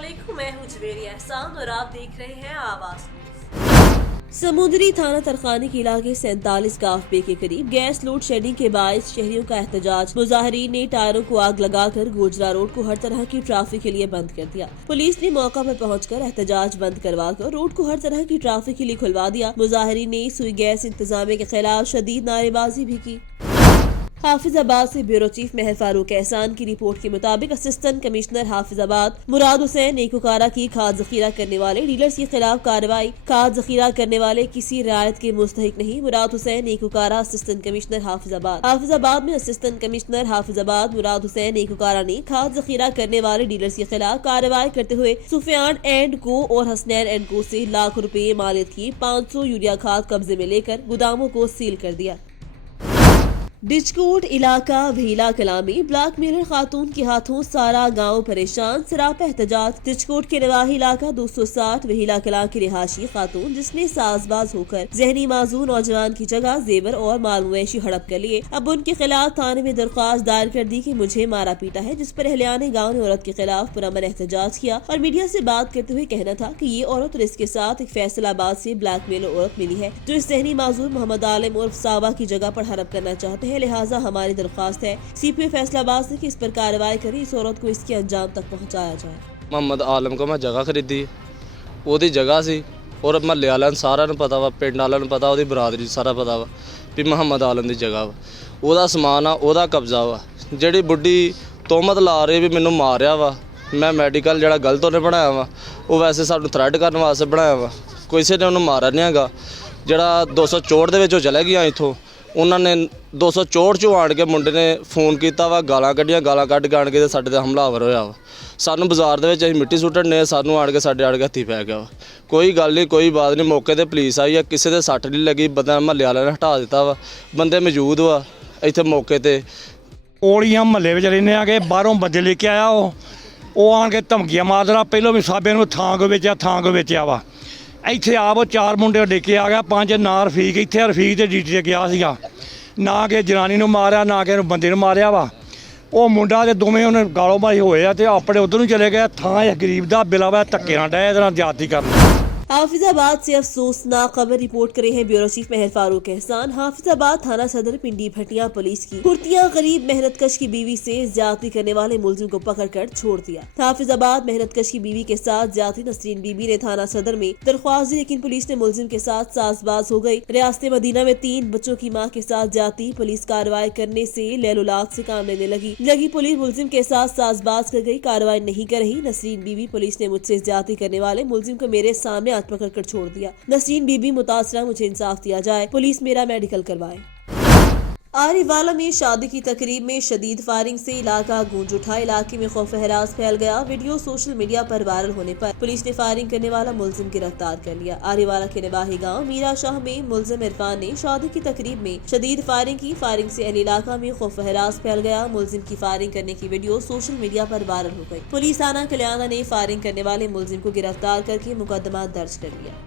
अस्सलामुअलैकुम, मैं हूं जवेरी एहसान और आप देख रहे हैं आवाज न्यूज़। समुद्री थाना तरखानी के इलाके 47 काफबे के करीब गैस लोड शेडिंग के बायस शहरियों का एहतजाज। मुजाहरीन ने टायरों को आग लगाकर गोजरा रोड को हर तरह की ट्रैफिक के लिए बंद कर दिया। पुलिस ने मौका पर पहुंचकर एहतजाज बंद करवाकर रोड को हर तरह की ट्रैफिक के लिए खुलवा दिया। मुजाहरीन ने सुई गैस इंतजामिया के खिलाफ शदीद नारेबाजी भी की। हाफिजाबाद से ब्यूरो चीफ महर फारूक एहसान की रिपोर्ट के मुताबिक असिस्टेंट कमिश्नर हाफिजाबाद मुराद हुसैन नेकुकारा की खाद जखीरा करने वाले डीलर्स के खिलाफ कार्रवाई। खाद जखीरा करने वाले किसी रियायत के मुस्तहिक नहीं। मुराद हुसैन नेकुकारा असिस्टेंट कमिश्नर हाफिजाबाद में असिस्टेंट कमिश्नर हाफिजाबाद मुराद हुसैन नेकुकारा ने खाद जखीरा करने वाले डीलर्स के खिलाफ कार्रवाई करते हुए सुफियान एंड को और हसनैन एंड को से लाखों रुपए मालियत की 500 यूरिया खाद कब्जे में लेकर गोदामों को सील कर दिया। डिचकोट इलाका वहीला कला में ब्लैक मेलर खातून के हाथों सारा गांव परेशान, सरापा एहतजाज। डिचकोट के नवाही इलाका 260 वहीला कला की रिहायशी खातून जिसने साजबाज होकर जहनी माजूर नौजवान की जगह जेवर और माल मवेशी हड़प कर लिए, अब उनके खिलाफ थाने में दरख्वास्त दायर कर दी कि मुझे मारा पीटा है, जिस पर अहलियाने गाँव ने औरत के खिलाफ पुरअमन एहतजाज किया और मीडिया से बात करते हुए कहना था कि ये औरत और इसके साथ एक फैसलाबाद से ब्लैक मेलर औरत मिली है जो इस जहनी माजूर मोहम्मद आलम और सावा की जगह पर हड़प करना चाहते हैं। लिहाजा हमारी दरख्वास्त है सीपीओ फैसलाबाद से कि इस पर कार्रवाई करें, इस औरत को इसके अंजाम तक पहुंचाया जाए। मोहम्मद आलम को मैं जगह खरीदी, ਉਹਦੀ ਜਗ੍ਹਾ ਸੀ ਔਰ ਮਹੱਲੇ ਵਾਲਿਆਂ ਨੂੰ ਸਾਰਿਆਂ ਨੂੰ ਪਤਾ ਵਾ, ਪਿੰਡ ਵਾਲਿਆਂ ਨੂੰ ਪਤਾ, ਉਹਦੀ ਬਰਾਦਰੀ ਸਾਰਾ ਪਤਾ ਵਾ ਵੀ ਮੁਹੰਮਦ ਆਲਮ ਦੀ ਜਗ੍ਹਾ ਵਾ, ਉਹਦਾ ਸਮਾਨ ਆ, ਉਹਦਾ ਕਬਜ਼ਾ ਵਾ। ਜਿਹੜੀ ਬੁੱਢੀ ਤੋਹਮਤ ਲਾ ਰਹੀ ਵੀ ਮੈਨੂੰ ਮਾਰਿਆ ਵਾ, ਮੈਂ ਮੈਡੀਕਲ ਜਿਹੜਾ ਗਲਤ ਉਹਨੇ ਬਣਾਇਆ ਵਾ, ਉਹ ਵੈਸੇ ਸਾਨੂੰ ਥ੍ਰੈਟ ਕਰਨ ਵਾਸਤੇ ਬਣਾਇਆ ਵਾ, ਕਿਸੇ ਨੇ ਉਹਨੂੰ ਮਾਰਿਆ ਨਹੀਂ ਹੈਗਾ। ਜਿਹੜਾ 264 ਦੇ ਵਿੱਚ ਉਹ ਚਲੇ ਗਿਆ ਇੱਥੋਂ, ਉਹਨਾਂ ਨੇ 264 ਚੋਂ ਆਣ ਕੇ ਮੁੰਡੇ ਨੇ ਫੋਨ ਕੀਤਾ ਵਾ, ਗਾਲਾਂ ਕੱਢੀਆਂ, ਗਾਲਾਂ ਕੱਢ ਕੇ ਆਣ ਕੇ ਸਾਡੇ 'ਤੇ ਹਮਲਾਵਰ ਹੋਇਆ ਵਾ। ਸਾਨੂੰ ਬਾਜ਼ਾਰ ਦੇ ਵਿੱਚ ਅਸੀਂ ਮਿੱਟੀ ਸੁੱਟਣ ਨੇ, ਸਾਨੂੰ ਆਣ ਕੇ ਸਾਡੇ ਆੜ ਕੇ ਹੱਥੀ ਪੈ ਗਿਆ ਵਾ। ਕੋਈ ਗੱਲ ਨਹੀਂ, ਕੋਈ ਬਾਤ ਨਹੀਂ, ਮੌਕੇ 'ਤੇ ਪੁਲਿਸ ਆਈ ਆ, ਕਿਸੇ ਦੇ ਸੱਟ ਨਹੀਂ ਲੱਗੀ, ਬੰਦਾ ਮਹੱਲੇ ਵਾਲਿਆਂ ਨੇ ਹਟਾ ਦਿੱਤਾ ਵਾ, ਬੰਦੇ ਮੌਜੂਦ ਵਾ ਇੱਥੇ ਮੌਕੇ 'ਤੇ। ਕੋਲੀਆਂ ਮਹੱਲੇ ਵਿੱਚ ਰਹਿੰਦੇ ਆ ਕਿ ਬਾਹਰੋਂ ਬੰਦੇ ਲੈ ਕੇ ਆਇਆ, ਉਹ ਆਣ ਕੇ ਧਮਕੀਆਂ ਮਾਰਦਾ, ਪਹਿਲੋਂ ਵੀ ਸਾਬੇ ਨੂੰ ਥਾਂ ਕੋ ਵੇਚਿਆ ਵਾ। ਇੱਥੇ ਆਪ 4 ਮੁੰਡੇ ਲੈ ਕੇ ਆ ਗਿਆ, 5 ਨਾ ਰਫੀਕ, ਇੱਥੇ ਰਫੀਕ ਤੇ ਡੀਟੀ ਤੇ ਗਿਆ ਸੀਗਾ, ਨਾ ਕਿ ਜਨਾਨੀ ਨੂੰ ਮਾਰਿਆ ਨਾ ਕਿ ਬੰਦੇ ਨੂੰ ਮਾਰਿਆ ਵਾ। ਉਹ ਮੁੰਡਾ ਤੇ ਦੋਵੇਂ ਉਹਨੇ ਗਾਲੋਂ ਬਾਈ ਹੋਏ ਆ ਤੇ ਆਪਣੇ ਉਧਰ ਨੂੰ ਚਲੇ ਗਏ। ਥਾਂ ਇਹ ਗਰੀਬ ਦਾ ਬਿਲਾ ਵਾ, ਧੱਕੇ ਨਾਲ ਡੈ ਇਹਦੇ ਨਾਲ ਜ਼ਿਆਦਤੀ ਕਰਨ। हाफिजाबाद से अफसोसनाक खबर रिपोर्ट करे हैं ब्यूरो चीफ महर फारूक एहसान। हाफिजाबाद थाना सदर पिंडी भटिया पुलिस की कुर्तियां गरीब मेहनतकश की बीवी से ज्यादती करने वाले मुलजिम को पकड़कर छोड़ दिया। हाफिजाबाद मेहनतकश की बीवी के साथ ज्यादती नसरीन बीबी ने थाना सदर में दरख्वास्त दी, लेकिन पुलिस ने मुलजिम के साथ साजबाज हो गई। रियासत मदीना में 3 बच्चों की मां के साथ ज्यादती, पुलिस कार्रवाई करने से लैलुलाक से काम लेने लगी पुलिस मुलजिम के साथ साजबाज कर गई, कार्रवाई नहीं कर रही नसरीन बीबी। पुलिस ने मुझसे ज्यादती करने वाले मुलजिम को मेरे सामने पकड़ कर छोड़ दिया। नसरीन बीबी मुतासरा, मुझे इंसाफ दिया जाए, पुलिस मेरा मेडिकल करवाए। आरीवाला में शादी की तकरीब में शदीद फायरिंग से इलाका गूंज उठा, इलाके में खौफ हरास फैल गया। वीडियो सोशल मीडिया पर वायरल होने पर पुलिस ने फायरिंग करने वाला मुलजिम गिरफ्तार कर लिया। आरीवाला के नवाही गांव मीरा शाह में मुलजिम इरफान ने शादी की तकरीब में शदीद फायरिंग की। फायरिंग से अहल इलाका में खौफ हरास फैल गया। मुलजिम की फायरिंग करने की वीडियो सोशल मीडिया पर वायरल हो गई। पुलिस थाना कल्याणा ने फायरिंग करने वाले मुलजिम को गिरफ्तार करके मुकदमा दर्ज कर लिया।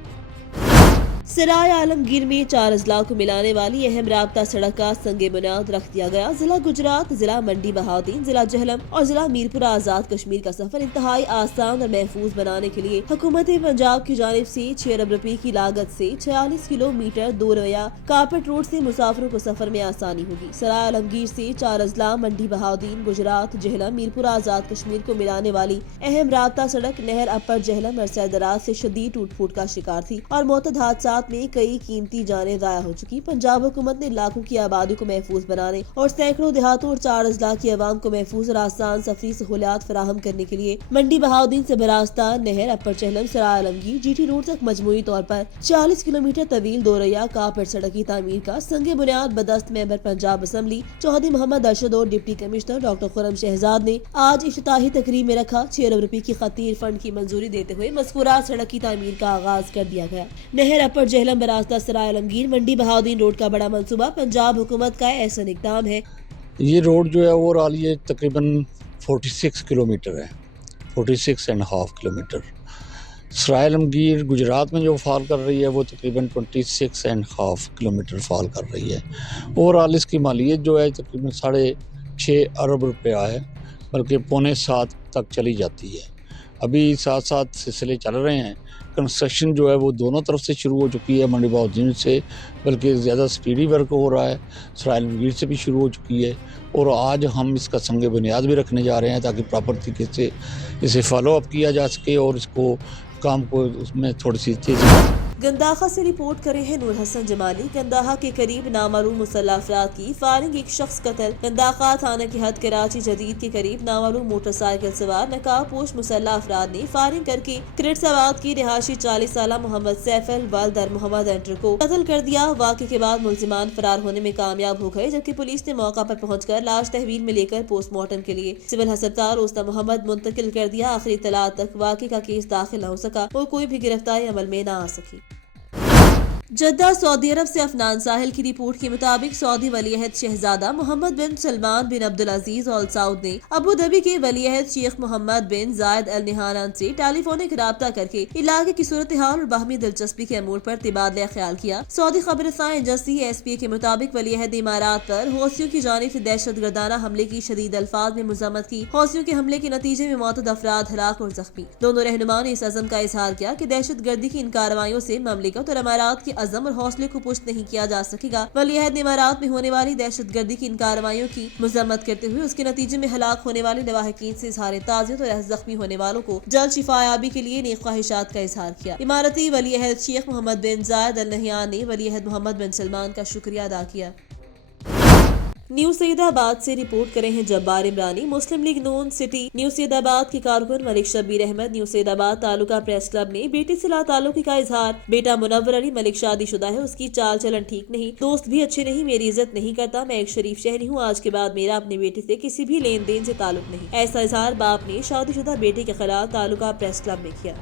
सराय आलमगीर में 4 अजला को मिलाने वाली अहम राबता सड़क का संगे बुनियाद रख दिया गया। जिला गुजरात, जिला मंडी बहाउद्दीन, जिला जहलम और जिला मीरपुर आजाद कश्मीर का सफर इंतहाई आसान और महफूज बनाने के लिए हुकूमत पंजाब की जानिब से 6 अरब रुपए की लागत से 46 किलोमीटर दूर रवैया कारपेट रोड से मुसाफिरों को सफर में आसानी होगी। सराय आलमगीर से 4 अजला मंडी बहाउद्दीन, गुजरात, जहलम, मीरपुर आजाद कश्मीर को मिलाने वाली अहम राबता सड़क नहर अपर जहलम अरसा दराज से शदीद टूट फूट का शिकार थी और मुतअद्दिद हादसा में कई कीमती जानें ज़ाया हो चुकी। पंजाब हुकूमत ने लाखों की आबादी को महफूज बनाने और सैकड़ों देहातों और 4 अजला की आवाम को महफूज और आसान सफरी सहूलियात फराहम करने के लिए मंडी बहाउद्दीन से बरास्ता नहर अपर चहलम सराय आलमगीर जीटी रोड तक मजमूई तौर पर 40 किलोमीटर तवील दोरैया कारपेट सड़क की तामीर का संगे बुनियाद बदस्त मेंबर पंजाब असम्बली चौधरी मोहम्मद अरशद और deputy commissioner doctor Khurram Shahzad ने आज इफ्तिताही तकरीब में रखा। 6 अरब रुपए की खतीर फंड की मंजूरी देते हुए मज़कूरा सड़क की तामीर का आगाज कर दिया गया। नहर अपर जहलम रास्ता सराय आलमगीर मंडी बहाउद्दीन रोड का बड़ा मंसूबा पंजाब हुकूमत का ऐसा इक़दाम है। ये रोड जो है ओवरऑल ये तकरीबन 46 किलोमीटर है, 46.5 किलोमीटर। सराय आलमगीर गुजरात में जो फॉल कर रही है वो तकरीबन 26.5 किलोमीटर फॉल कर रही है। ओवरऑल इसकी मालियत जो है तकरीबन 6.5 अरब रुपया है, बल्कि 6.25 तक चली जाती है। अभी साथ साथ सिलसिले चल रहे हैं। कंस्ट्रक्शन जो है वो दोनों तरफ से शुरू हो चुकी है, मंडी बाउद्दीन से, बल्कि ज़्यादा स्पीडी वर्क हो रहा है, सराइल मगीर से भी शुरू हो चुकी है। और आज हम इसका संग बुनियाद भी रखने जा रहे हैं ताकि प्रॉपर तरीके से इसे फॉलो अप किया जा सके और इसको काम को उसमें थोड़ी सी तेज़ी। गंदाहा से रिपोर्ट करे हैं नूर हसन जमाली। गंदाहा के करीब नामालूम मुसल्लह अफराद की फायरिंग, एक शख्स कत्ल। गंदाहा थाना की हद कराची जदीद के करीब नामालूम मोटरसाइकिल सवार नकाबपोश मुसल्लह अफराद ने फायरिंग करके क्रिटसाबाद की रिहायशी 40 साल मोहम्मद सैफल वालदर मोहम्मद एंटर को कत्ल कर दिया। वाक़े के बाद मुलजिमान फरार होने में कामयाब हो गए, जबकि पुलिस ने मौका पर पहुंचकर लाश तहवील में लेकर पोस्टमार्टम के लिए सिविल अस्पताल रोस्ता मोहम्मद मुंतकिल कर दिया। आखिरी इत्तला तक वाक़े का केस दाखिल न हो सका और कोई भी गिरफ्तारी अमल में न आ सकी। जद्दा सऊदी अरब से अफनान साहिल की रिपोर्ट के मुताबिक सऊदी वलीअहद शहजादा मोहम्मद बिन सलमान बिन अब्दुल अजीज अल सऊद ने अबू धाबी के वलीअहद शेख मोहम्मद बिन जायद अल नहयान से टेलीफोनिक राब्ता करके इलाके की सूरत हाल और बाहमी दिलचस्पी के अमूर पर तबादला ख्याल किया। सऊदी खबरसां एजेंसी SPA के मुताबिक वलीअहद इमारात पर हौसियों की जानिब से दहशत गर्दाना हमले की शदीद अल्फाज में मजम्मत की। हौसियों के हमले के नतीजे में मौतद अफराद हलाक और जख्मी। दोनों रहनुमाओं ने इस अज़म का इजहार किया कि दहशत गर्दी की इन कार्रवाइयों से ममलिकत और अमारात के अज़म और हौसले को पुष्ट नहीं किया जा सकेगा। वलीअहद इमारात में होने वाली दहशत गर्दी की इन कार्रवाइयों की मजम्मत करते हुए उसके नतीजे में हलाक होने वाले लवाहिकीन से इजहार ताज़ियत और जख्मी होने वालों को जल्द शिफायाबी के लिए नेक ख्वाहिशात का इजहार किया। इमारती वलीअहद शेख मोहम्मद बिन जायद अल नहयान ने वलीअहद मोहम्मद बिन सलमान का शुक्रिया अदा किया। न्यू सईदाबाद से रिपोर्ट करे हैं जब्बार इमरानी। मुस्लिम लीग नून सिटी न्यू सईदाबाद के कारकुन Malik Shabbir Ahmed new Saeedabad taluka press club ने बेटी से ताल्लुकी का इजहार। बेटा मुनव्वर अली मलिक शादीशुदा है, उसकी चाल चलन ठीक नहीं, दोस्त भी अच्छे नहीं, मेरी इज्जत नहीं करता, मैं एक शरीफ शहरी हूँ, आज के बाद मेरा अपने बेटे से किसी भी लेन देन से ताल्लुक नहीं। ऐसा इजहार बाप ने शादीशुदा बेटे के खिलाफ तालुका प्रेस क्लब में किया।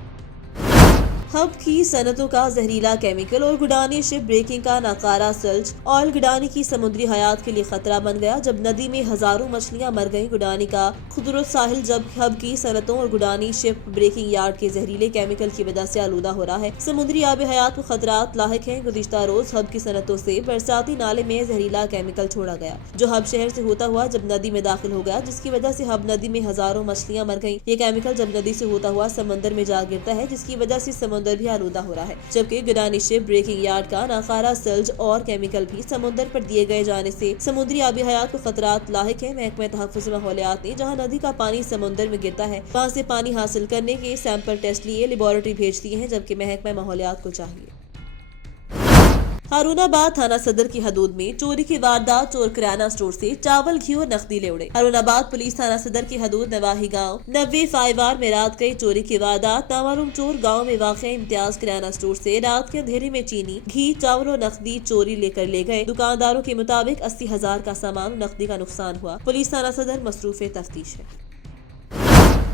हब की सनतों का जहरीला केमिकल और गुडानी शिप ब्रेकिंग का नाकारा सल्ज ऑयल गुडानी की समुद्री हयात के लिए खतरा बन गया। जब नदी में हजारों मछलियां मर गईं, गुडानी का खुदरत साहिल जब हब की सनतों और गुडानी शिप ब्रेकिंग यार्ड के जहरीले केमिकल की वजह से आलूदा हो रहा है। समुद्री आब हयात को खतरात लाहिक हैं। गुज़िश्ता रोज हब की सनतों से बरसाती नाले में जहरीला केमिकल छोड़ा गया, जो हब शहर से होता हुआ जब नदी में दाखिल हो गया, जिसकी वजह से हब नदी में हजारों मछलियां मर गईं। ये केमिकल जब नदी से होता हुआ समंदर में जा गिरता है, जिसकी वजह से समंदर भी आलूदा हो रहा है। जबकि गुडानी शिप ब्रेकिंग यार्ड का नाकारा सल्ज और केमिकल भी समुद्र पर दिए गए जाने से समुद्री आबी हयात को खतरात लाहिक है। महकमा तहफ़्फ़ुज़ माहौलियात ने जहां नदी का पानी समुद्र में गिरता है, वहां से पानी हासिल करने के सैंपल टेस्ट लिए लेबोरेटरी भेज दिए हैं, जबकि महकमा माहौलियात को चाहिए। हारूनाबाद थाना सदर की हदूद में चोरी की वारदात। चोर किराना स्टोर से चावल, घी और नकदी ले उड़े। हारूनाबाद पुलिस थाना सदर की हदूद नवाही गांव 90 फाइवार में रात गई चोरी की वारदात। नामालूम चोर गांव में वाक़ई इम्तियाज किराना स्टोर से रात के अंधेरे में चीनी, घी, चावल और नकदी चोरी लेकर ले गए। दुकानदारों के मुताबिक 80,000 का सामान और नकदी का नुकसान हुआ। पुलिस थाना सदर मसरूफ तफ्तीश है।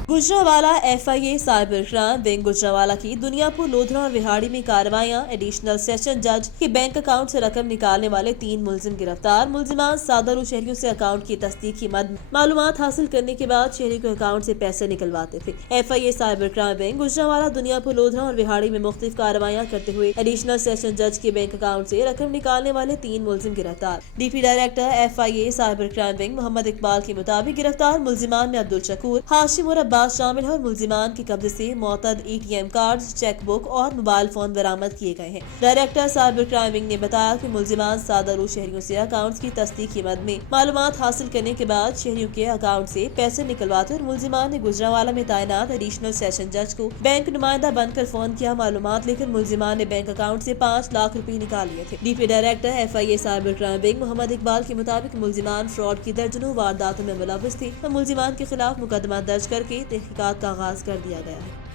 Gujranwala FIA cyber crime wing Gujranwala की दुनियापुर, लोधरा और विहाड़ी में कार्रवाइयां। एडिशनल सेशन जज के बैंक अकाउंट से रकम निकालने वाले 3 मुलजिम गिरफ्तार। मुलजिमान सादर शहरियों से अकाउंट की तस्दीक की मद मालूमात हासिल करने के बाद शहरी के अकाउंट से पैसे निकलवाते थे। FIA cyber crime wing Gujranwala Duniyapur, lodhra और विहाड़ी में मुख्तलिफ कार्रवाइयां करते हुए एडिशनल सेशन जज के बैंक अकाउंट से रकम निकालने वाले 3 मुलजिम गिरफ्तार। DP director FIA cyber crime wing Mohammad Iqbal के मुताबिक गिरफ्तार मुलजिमान में अब्दुल शकूर, हाशिम और शामिल है और मुलजिमान के कब्जे से मौतद ATM कार्ड, चेक बुक और मोबाइल फोन बरामद किए गए हैं। डायरेक्टर साइबर क्राइम विंग ने बताया कि मुलजिमान सादरू शहरियों से अकाउंट्स की तस्दीक की मद में मालूमात हासिल करने के बाद शहरियों के अकाउंट से पैसे निकलवाते और मुलजिमान ने गुजरावाला में तैनात एडिशनल सेशन जज को बैंक नुमाइंदा बनकर फोन किया। मालूमात लेकर मुलजिमान ने बैंक अकाउंट से 5 लाख रुपए निकाल लिए थे। DP director FIA cyber crime wing Mohammad Iqbal के मुताबिक मुलजिमान फ्रॉड की दर्जनों वारदातों में मुलव्विस थे और मुलजिमान के खिलाफ मुकदमा दर्ज करके तहकीकात का आगाज कर दिया गया है।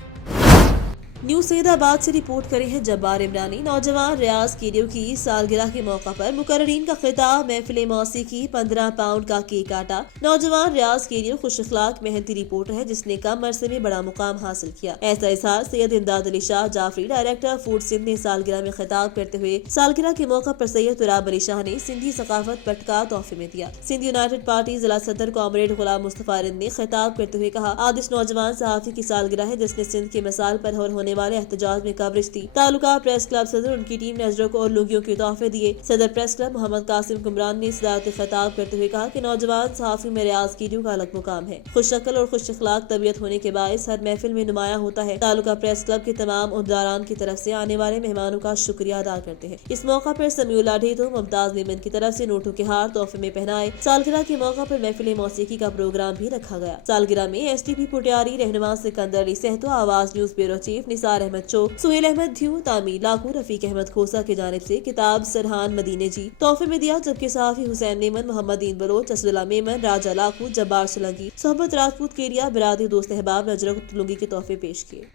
न्यू सईदाबाद से रिपोर्ट करे हैं जब्बार इमरानी। नौजवान रियाज कीरियो की सालगिरह के मौका पर मुकर्रीन का खिताब, महफिल मौसीकी, 15 पाउंड का केक काटा। नौजवान रियाज कीरियो खुश अखलाक मेहनती रिपोर्टर है जिसने कम अरसे में बड़ा मुकाम हासिल किया। ऐसा इजहार सैयद इमदाद अली शाह जाफरी डायरेक्टर फूड सिंध ने सालगिरह में खिताब करते हुए सालगिरह के मौका पर सैयद तुराब अली शाह ने सिंधी सकाफत पटका तोहफे में दिया। सिंध यूनाइटेड पार्टी जिला सदर कॉमरेड गुलाम मुस्तफा रिंद ने खिताब करते हुए कहा, आज इस नौजवान सहाफी की सालगिरह है जिसने सिंध के मिसाल पर होने होने वाले एहतजाज में कवरेज थी। तालुका प्रेस क्लब सदर उनकी टीम ने अजरक और लुंगियों के तोहफे दिए। सदर प्रेस क्लब मोहम्मद कासिम कुमरान ने सदारत खिताब करते हुए कहा कि नौजवान सहाफी में रियाजगीरियों का अलग मुकाम है। खुश शक्ल और खुश अखलाक तबीयत होने के बायस हर महफिल में नुमाया होता है। तालुका प्रेस क्लब के तमाम उहदेदारान की तरफ से आने वाले मेहमानों का शुक्रिया अदा करते हैं। इस मौका पर समीउल्लाह ढेतो मुमताज नीमन की तरफ से नोटों के हार तोहफे में पहनाए। सालगिरह के मौका पर महफिल मौसीकी का प्रोग्राम भी रखा गया। सालगिरह में एसटीपी पुटियारी, रहनुमा Sikandar Ali Sahto, Awaz news bureau chief Nisar Ahmed Chok, Suhail Ahmed Dhiyu, Tameer Lakhu, Rafiq Ahmad खोसा की जानिब से किताब सरहान मदीने जी तोहफे में दिया, जबकि सहाफी हुसैन नेमन, मोहम्मद दीन बलोच, असदुल्ला मेमन, राजा लाखू, जब्बार सोलंकी, सोहबत राजपूत केरिया, बिरादरी दोस्त अहबाब ने अजरक लुंगी के तोहफे पेश किए।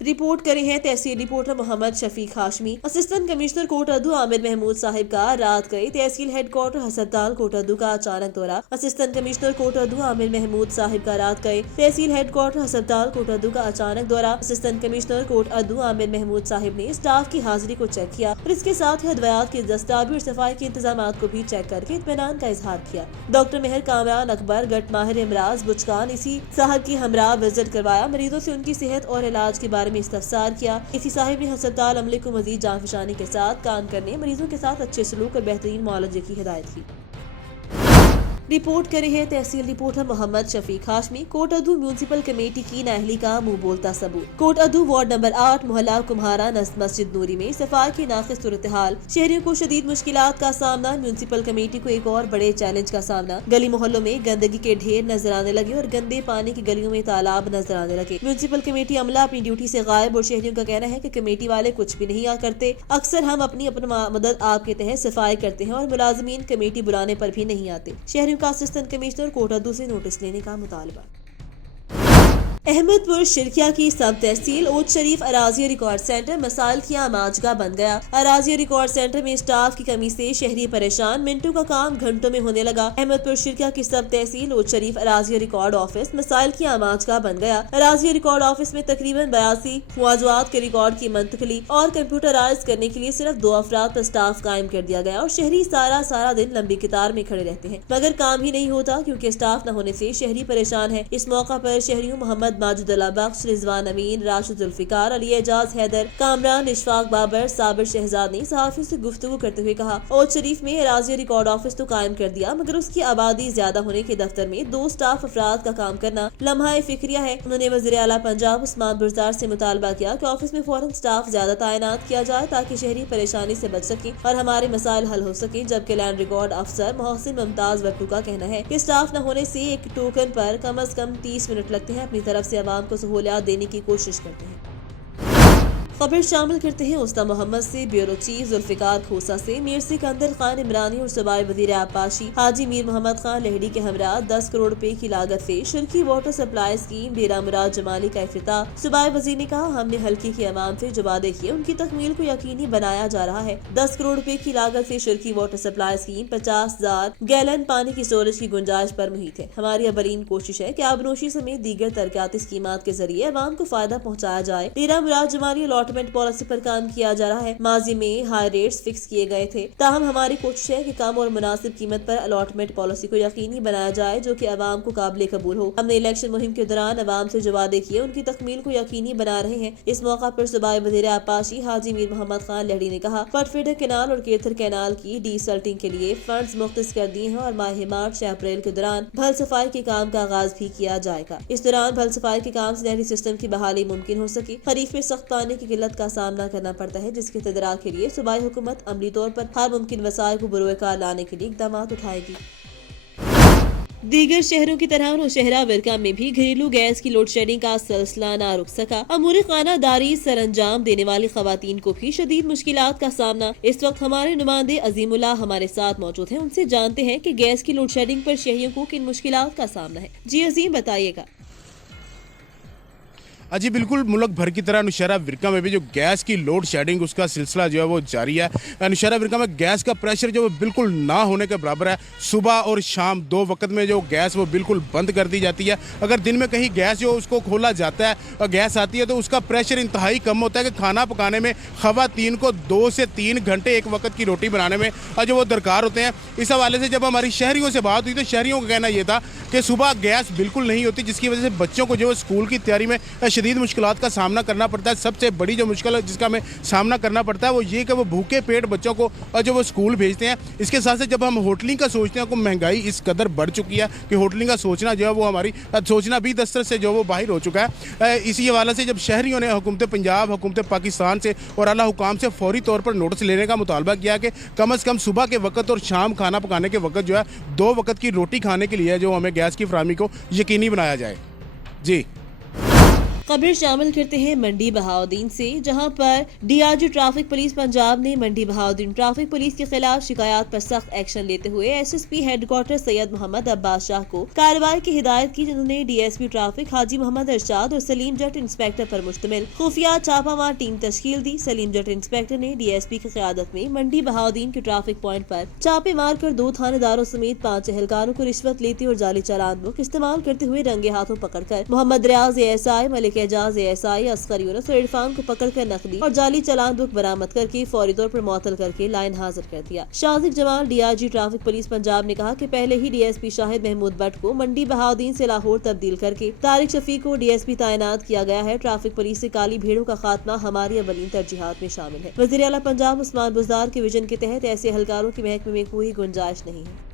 रिपोर्ट करे हैं tehsil reporter Mohammad Shafiq Hashmi. Assistant commissioner Kot Addu Aamir Mahmood Sahib का रात गए तहसील हेडक्वार्टर हस्पताल कोटअदू का अचानक दौरा। असिस्टेंट कमिश्नर कोटअदू आमिर महमूद साहिब का रात गए तहसील हेडक्वार्टर हस्पताल कोटअदू का अचानक दौरा। असिस्टेंट कमिश्नर कोटअदू आमिर महमूद साहिब ने स्टाफ की हाजिरी को चेक किया और इसके साथ ही अद्वियात की दस्तावेज और सफाई के इंतजाम को भी चेक करके इत्मीनान का इजहार किया। डॉक्टर मेहर कामरान अकबर गट माहिर इमराज बुचकान इसी साहब की हमरा विजिट करवाया। मरीजों से उनकी सेहत और इलाज के बारे में इस्तफसार किया। इसी साहिब ने अस्पताल अमले को मजीद जांफशानी के साथ काम करने, मरीजों के साथ अच्छे सलूक और बेहतरीन मुआलजे की हिदायत की। रिपोर्ट करे हैं tehsil reporter Mohammad Shafiq Hashmi. Kot Addu municipal committee की नाअहली का मुंह बोलता सबूत। कोटअदू वार्ड नंबर 8 मोहल्ला कुम्हारा नस्ब मस्जिद नूरी में सफाई की नाक़िस सूरत हाल, शहरियों को शदीद मुश्किलात का सामना। म्यूनिसिपल कमेटी को एक और बड़े चैलेंज का सामना। गली मोहल्लों में गंदगी के ढेर नजर आने लगे और गंदे पानी की गलियों में तालाब नजर आने लगे। म्यूनिसिपल कमेटी अमला अपनी ड्यूटी से गायब और शहरियों का कहना है कि कमेटी वाले कुछ भी नहीं करते। अक्सर हम अपनी मदद आपके तहत सफाई करते हैं और मुलाजमीन कमेटी बुलाने पर भी नहीं आते। शहरियों का असिस्टेंट कमिश्नर कोटअदू से नोटिस लेने का मुतालबा। अहमदपुर शिरकिया की सब तहसील ओट शरीफ अराजी रिकॉर्ड सेंटर मसाइल की आमाजगा बन गया। अराजी रिकॉर्ड सेंटर में स्टाफ की कमी से शहरी परेशान, मिनटों का काम घंटों में होने लगा। अहमदपुर शिरकिया की सब तहसील ओट शरीफ अराजी रिकॉर्ड ऑफिस मसाइल की आमाजगा बन गया। अराजी रिकॉर्ड ऑफिस में तकरीबन 82 मुआवजात के रिकॉर्ड की मंतकली और कंप्यूटराइज करने के लिए सिर्फ 2 अफराद का स्टाफ कायम कर दिया गया और शहरी सारा दिन लंबी कतार में खड़े रहते हैं, मगर काम ही नहीं होता क्योंकि स्टाफ न होने से शहरी परेशान है। इस मौका पर शहरियों मोहम्मद माजिदुल्लाह बख्श, रिजवान अमीन, राशिद जुल्फिकार, अली एजाज हैदर, कामरान, इशफाक बाबर, साबिर शहजाद ने सहाफियों से गुफ्तगू करते हुए कहा, ओट शरीफ में अराजी रिकॉर्ड ऑफिस तो कायम कर दिया मगर उसकी आबादी ज्यादा होने के दफ्तर में 2 स्टाफ अफराद का काम करना लम्हा फिक्रिया है। उन्होंने वज़ीर आला पंजाब उस्मान बुज़दार से मुतालबा किया कि ऑफिस में फौरन स्टाफ ज्यादा तैनात किया जाए ताकि शहरी परेशानी से बच सके और हमारे मसाइल हल हो सके। जबकि लैंड रिकॉर्ड अफसर मोहसिन मुमताज बट्टू का कहना है कि स्टाफ न होने से एक टोकन पर कम से कम 30 मिनट लगते हैं। अपनी तरफ से आवाम को सहूलियात देने की कोशिश करते हैं। खबर शामिल करते हैं उस्ता मोहम्मद से, ब्यूरो चीफ जुल्फिकार खोसा से, मीर सिकंदर खान इमरानी और सूबाई वजीर आबपाशी हाजी मीर मोहम्मद खान लहड़ी के हमरा 10 करोड़ रुपए की लागत से शिरकी वाटर सप्लाई स्कीम डेरा मुराद जमाली का इफ्तिताह। सूबाई वजीर ने कहा, हमने हल्की के अवाम से जो वादे किए उनकी तकमील को यकीनी बनाया जा रहा है। 10 करोड़ रुपए की लागत से शिरकी वाटर सप्लाई स्कीम 50,000 गैलन पानी की स्टोरेज की गुंजाइश पर मुहित है। हमारी अबरीन कोशिश है कि आबनोशी समेत दीगर तरक्याती स्कीमात के जरिए अवाम को फायदा पहुँचाया जाए। डेरा मुराद जमाली अलॉटमेंट पॉलिसी पर काम किया जा रहा है। माजी में हाई रेट्स फिक्स किए गए थे, ताहम हमारी कोशिश है कि कम और मुनासिब कीमत पर अलॉटमेंट पॉलिसी को यकीनी बनाया जाए जो कि अवाम को काबिल कबूल हो। हमने इलेक्शन मुहिम के दौरान अवाम से जो वादे किए उनकी तकमील को यकीनी बना रहे हैं। इस मौका पर सूबाई वज़ीर आबपाशी हाजी मीर मोहम्मद खान लहड़ी ने कहा, फटफिडर कैनाल और केथर कैनाल की डीसल्टिंग के लिए फंड्स मुख्तस कर दिए हैं और माह मार्च या अप्रैल के दौरान भल सफाई के काम का आगाज भी किया जाएगा। इस दौरान भल सफाई के काम से नहरी सिस्टम की बहाली मुमकिन हो सके। खरीफ में सख्त पानी की किल्लत का सामना करना पड़ता है जिसके तदराक के लिए सूबाई हुकूमत अमली तौर पर हर मुमकिन वसाइल को बुरोकार लाने के लिए इक़दाम उठाएगी। दीगर शहरों की तरह नौशहरा विरका में भी घरेलू गैस की लोड शेडिंग का सिलसिला न रुक सका। अमूर खानादारी सरंजाम देने वाली खवातीन को भी शदीद मुश्किलात का सामना। इस वक्त हमारे नुमाइंदे अजीमुल्लाह हमारे साथ मौजूद हैं, उनसे जानते हैं कि गैस की लोड शेडिंग पर शहरियों को किन मुश्किलात का सामना है। जी अजीम, बताइएगा। जी बिल्कुल, मुल्क भर की तरह नौशहरा विरका में भी जो गैस की लोड शेडिंग उसका सिलसिला जो है वो जारी है। नौशहरा विरका में गैस का प्रेशर जो बिल्कुल ना होने के बराबर है। सुबह और शाम 2 वक्त में जो गैस वो बिल्कुल बंद कर दी जाती है। अगर दिन में कहीं गैस जो उसको खोला जाता है और गैस आती है तो उसका प्रेशर इंतहाई कम होता है कि खाना पकाने में खवातीन को 2 से 3 घंटे एक वक्त की रोटी बनाने में जो वो दरकार होते हैं। इस हवाले से जब हमारी शहरियों से बात हुई तो शहरियों का कहना ये था कि सुबह गैस बिल्कुल नहीं होती, जिसकी वजह से बच्चों को जो है स्कूल की तैयारी में शदीद मुश्किलात का सामना करना पड़ता है। सबसे बड़ी जो मुश्किल जिसका हमें सामना करना पड़ता है वो ये कि वो भूखे पेट बच्चों को जो वो स्कूल भेजते हैं। इसके साथ साथ जब हम होटलिंग का सोचते हैं तो महंगाई इस कदर बढ़ चुकी है कि होटलिंग का सोचना जो है वो हमारी सोचना भी दस्तरस से जो वो बाहर हो चुका है। इसी हवाले से जब शहरियों ने हुकूमत पंजाब, हुकूमत पाकिस्तान से और आला हुकाम से फौरी तौर पर नोटिस लेने का मुतालबा किया कि कम से कम सुबह के वक्त और शाम खाना पकाने के वक्त जो है 2 वक्त की रोटी खाने के लिए जो हमें गैस की फराहमी को यकीनी बनाया जाए। जी खबर शामिल करते हैं मंडी बहाउद्दीन से, जहां पर डीआरजी ट्रैफिक पुलिस पंजाब ने मंडी बहाउद्दीन ट्रैफिक पुलिस के खिलाफ शिकायत पर सख्त एक्शन लेते हुए एसएसपी हेडक्वार्टर सैयद मोहम्मद अब्बास शाह को कार्रवाई की हिदायत की, जिन्होंने डीएसपी ट्रैफिक हाजी मोहम्मद अरशाद और सलीम जट इंस्पेक्टर पर मुश्तमिल खुफिया छापामार टीम तश्कील दी। सलीम जट इंस्पेक्टर ने डीएसपी की क़यादत में मंडी बहाउद्दीन के ट्रैफिक पॉइंट पर छापे मारकर 2 थानेदारों समेत 5 एहलकारों को रिश्वत लेते और जाली चालान बुक इस्तेमाल करते हुए रंगे हाथों पकड़कर मोहम्मद रियाज एएसआई, मलिक एजाज एएसआई, असगर यूनुस और इरफान को पकड़कर नकदी और जाली चालान बुक बरामद करके फौरी तौर पर मुअत्तल करके लाइन हाजिर कर दिया। Shajik Jamal DRG traffic police Punjab ने कहा कि पहले ही डीएसपी शाहिद महमूद भट्ट को मंडी बहाउद्दीन से लाहौर तब्दील करके तारिक शफीक को डीएसपी तैनात किया गया है। ट्रैफिक पुलिस से काली भीड़ों का खात्मा हमारी अवलीन तरजीहात में शामिल है। वज़ीर आला पंजाब उस्मान बुज़दार के विजन के तहत ऐसे एहलकारों की महकमे में कोई गुंजाइश नहीं है।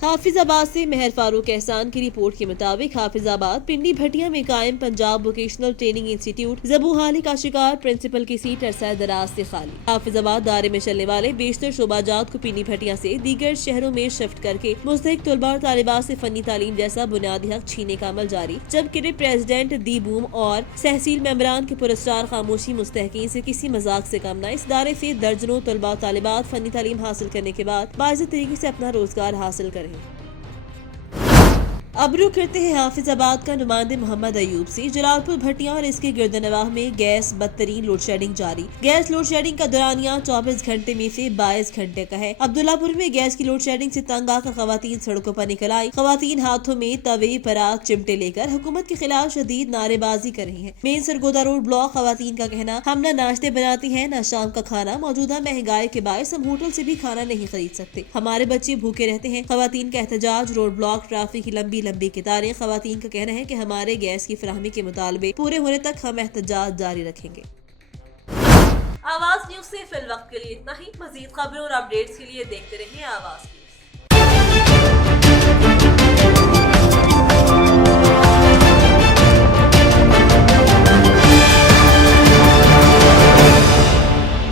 हाफिजाबाद से मेहर फारूक एहसान की रिपोर्ट के मुताबिक हाफिजाबाद पिंडी भटिया में कायम पंजाब वोकेशनल ट्रेनिंग इंस्टीट्यूट ज़बूहाली का शिकार प्रिंसिपल की सीट अरसा दराज से खाली। हाफिजाबाद दायरे में चलने वाले बेशतर शोबाजात को पिंडी भटिया से दीगर शहरों में शिफ्ट करके मुस्तहिक तलबा और तालिबात से फनी तालीम जैसा बुनियादी हक छीनने का अमल जारी, जबकि प्रेसिडेंट दी बूम और तहसील मेंबरान के पुरस्कार खामोशी मुस्तहकीन से किसी मजाक से कम न। इस दायरे से दर्जनों तलबा तालिबात फनी तालीम हासिल करने के बाद बाइज़्ज़त तरीके से अपना रोजगार हासिल करें। अब रुख करते हैं हाफिजाबाद का नुमाइंदे मोहम्मद अयूब से। जलालपुर भटिया और इसके गिरदनवाह में गैस बदतरीन लोड शेडिंग जारी। गैस लोड शेडिंग का दौरानिया 24 घंटे में से 22 घंटे का है। अब्दुल्लापुर में गैस की लोड शेडिंग से तंग आकर खवातीन सड़कों पर निकल आई। खवातीन हाथों में तवे, परात, चिमटे लेकर हुकूमत के खिलाफ शदीद नारेबाजी कर रही है। मेन सरगोदा रोड ब्लॉक खवातीन का कहना, हम न नाश्ते बनाती हैं न शाम का खाना, मौजूदा महंगाई के बायस हम होटल से भी खाना नहीं खरीद सकते, हमारे बच्चे भूखे रहते हैं। खवातीन का एहतजाज, रोड ब्लॉक, ट्रैफिक की लंबी कतारें। खवातीन का कहना है कि हमारे गैस की फराहमी के मुतालबे पूरे होने तक हम एहतजाज जारी रखेंगे। आवाज न्यूज से फिल वक्त के लिए इतना ही। मजीद खबरों और अपडेट्स के लिए देखते रहिए आवाज।